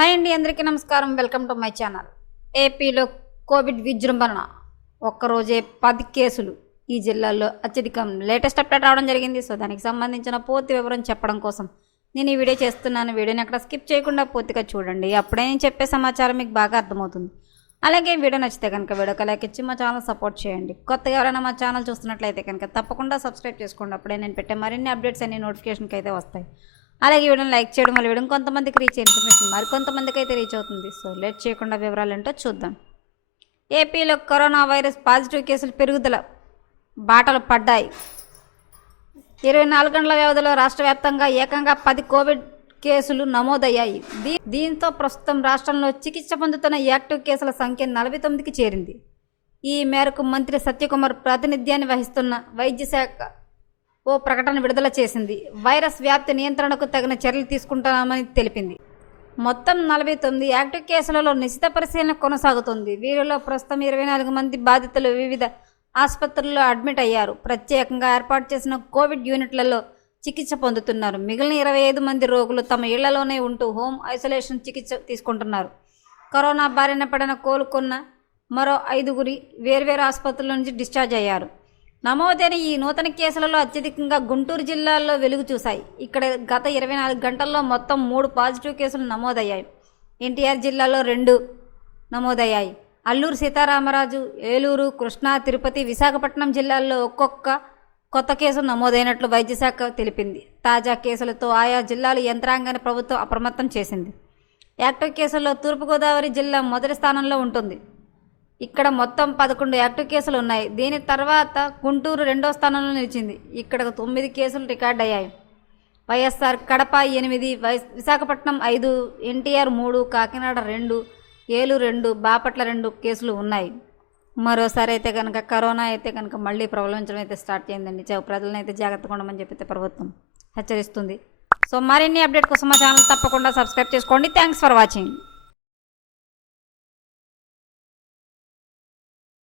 Hi అండి, అందరికీ నమస్కారం. Welcome to my channel. ఏపీలో కోవిడ్ విజృంభణ ఒక్కరోజే 10 కేసులు ఈ జిల్లాల్లో అత్యధికం. లేటెస్ట్ అప్డేట్ రావడం జరిగింది. సో దానికి సంబంధించిన పూర్తి వివరం చెప్పడం కోసం నేను ఈ వీడియో చేస్తున్నాను. వీడియోని అక్కడ స్కిప్ చేయకుండా పూర్తిగా చూడండి. అప్పుడే నేను చెప్పే సమాచారం మీకు బాగా అర్థమవుతుంది. అలాగే వీడియో నచ్చితే కనుక వీడియోకి లైక్ ఇచ్చి మా ఛానల్ సపోర్ట్ చేయండి. కొత్తగా ఎవరైనా మా ఛానల్ చూస్తున్నట్లయితే కనుక తప్పకుండా సబ్స్క్రైబ్ చేసుకోండి. అప్పుడే నేను పెట్టే మరిన్ని అప్డేట్స్ అన్ని నోటిఫికేషన్కి అయితే వస్తాయి. అలాగే వీడియోని లైక్ చేయడం వల్ల వీడియో కొంతమందికి రీచ్ ఇన్ఫర్మేషన్ మరికొంతమందికి అయితే రీచ్ అవుతుంది. సో లేట్ చేయకుండా వివరాలు ఏంటో చూద్దాం. ఏపీలో కరోనా వైరస్ పాజిటివ్ కేసులు పెరుగుదల బాటలు పడ్డాయి. 24 గంటల వ్యవధిలో రాష్ట్ర వ్యాప్తంగా ఏకంగా 10 కోవిడ్ కేసులు నమోదయ్యాయి. దీంతో ప్రస్తుతం రాష్ట్రంలో చికిత్స పొందుతున్న యాక్టివ్ కేసుల సంఖ్య 49కి చేరింది. ఈ మేరకు మంత్రి సత్యకుమార్ ప్రాతినిధ్యాన్ని వహిస్తున్న వైద్య శాఖ ఓ ప్రకటన విడుదల చేసింది. వైరస్ వ్యాప్తి నియంత్రణకు తగిన చర్యలు తీసుకుంటామని తెలిపింది. మొత్తం 49 యాక్టివ్ కేసులలో నిశిత పరిశీలన కొనసాగుతుంది. వీరిలో ప్రస్తుతం 24 మంది బాధితులు వివిధ ఆసుపత్రుల్లో అడ్మిట్ అయ్యారు. ప్రత్యేకంగా ఏర్పాటు చేసిన కోవిడ్ యూనిట్లలో చికిత్స పొందుతున్నారు. మిగిలిన 25 మంది రోగులు తమ ఇళ్లలోనే ఉంటూ హోమ్ ఐసోలేషన్ చికిత్స తీసుకుంటున్నారు. కరోనా బారిన పడిన కోలుకున్న మరో 5గురు వేర్వేరు ఆసుపత్రుల నుంచి డిశ్చార్జ్ అయ్యారు. నమోదైన ఈ నూతన కేసులలో అత్యధికంగా గుంటూరు జిల్లాలో వెలుగు చూశాయి. ఇక్కడ గత 24 గంటల్లో మొత్తం 3 పాజిటివ్ కేసులు నమోదయ్యాయి. ఎన్టీఆర్ జిల్లాలో 2 నమోదయ్యాయి. అల్లూరు సీతారామరాజు, ఏలూరు, కృష్ణా, తిరుపతి, విశాఖపట్నం జిల్లాల్లో ఒక్కొక్క కొత్త కేసు నమోదైనట్లు వైద్యశాఖ తెలిపింది. తాజా కేసులతో ఆయా జిల్లాల యంత్రాంగాన్ని ప్రభుత్వం అప్రమత్తం చేసింది. యాక్టివ్ కేసుల్లో తూర్పుగోదావరి జిల్లా మొదటి స్థానంలో ఉంటుంది. ఇక్కడ మొత్తం 11 యాక్టివ్ కేసులు ఉన్నాయి. దీని తర్వాత గుంటూరు 2వ స్థానంలో నిలిచింది. ఇక్కడ 9 కేసులు రికార్డ్ అయ్యాయి. వైఎస్ఆర్ కడప 8, విశాఖపట్నం 5, ఎన్టీఆర్ 3, కాకినాడ 2, ఏలూరు 2, బాపట్ల 2 కేసులు ఉన్నాయి. మరోసారి అయితే కనుక కరోనా అయితే కనుక మళ్ళీ ప్రబలించడం అయితే స్టార్ట్ చేయిందండి. ప్రజలను అయితే జాగ్రత్తగా ఉండమని చెప్పి ప్రభుత్వం హెచ్చరిస్తుంది. సో మరిన్ని అప్డేట్ కోసం మా ఛానల్ తప్పకుండా సబ్స్క్రైబ్ చేసుకోండి. Thanks for watching.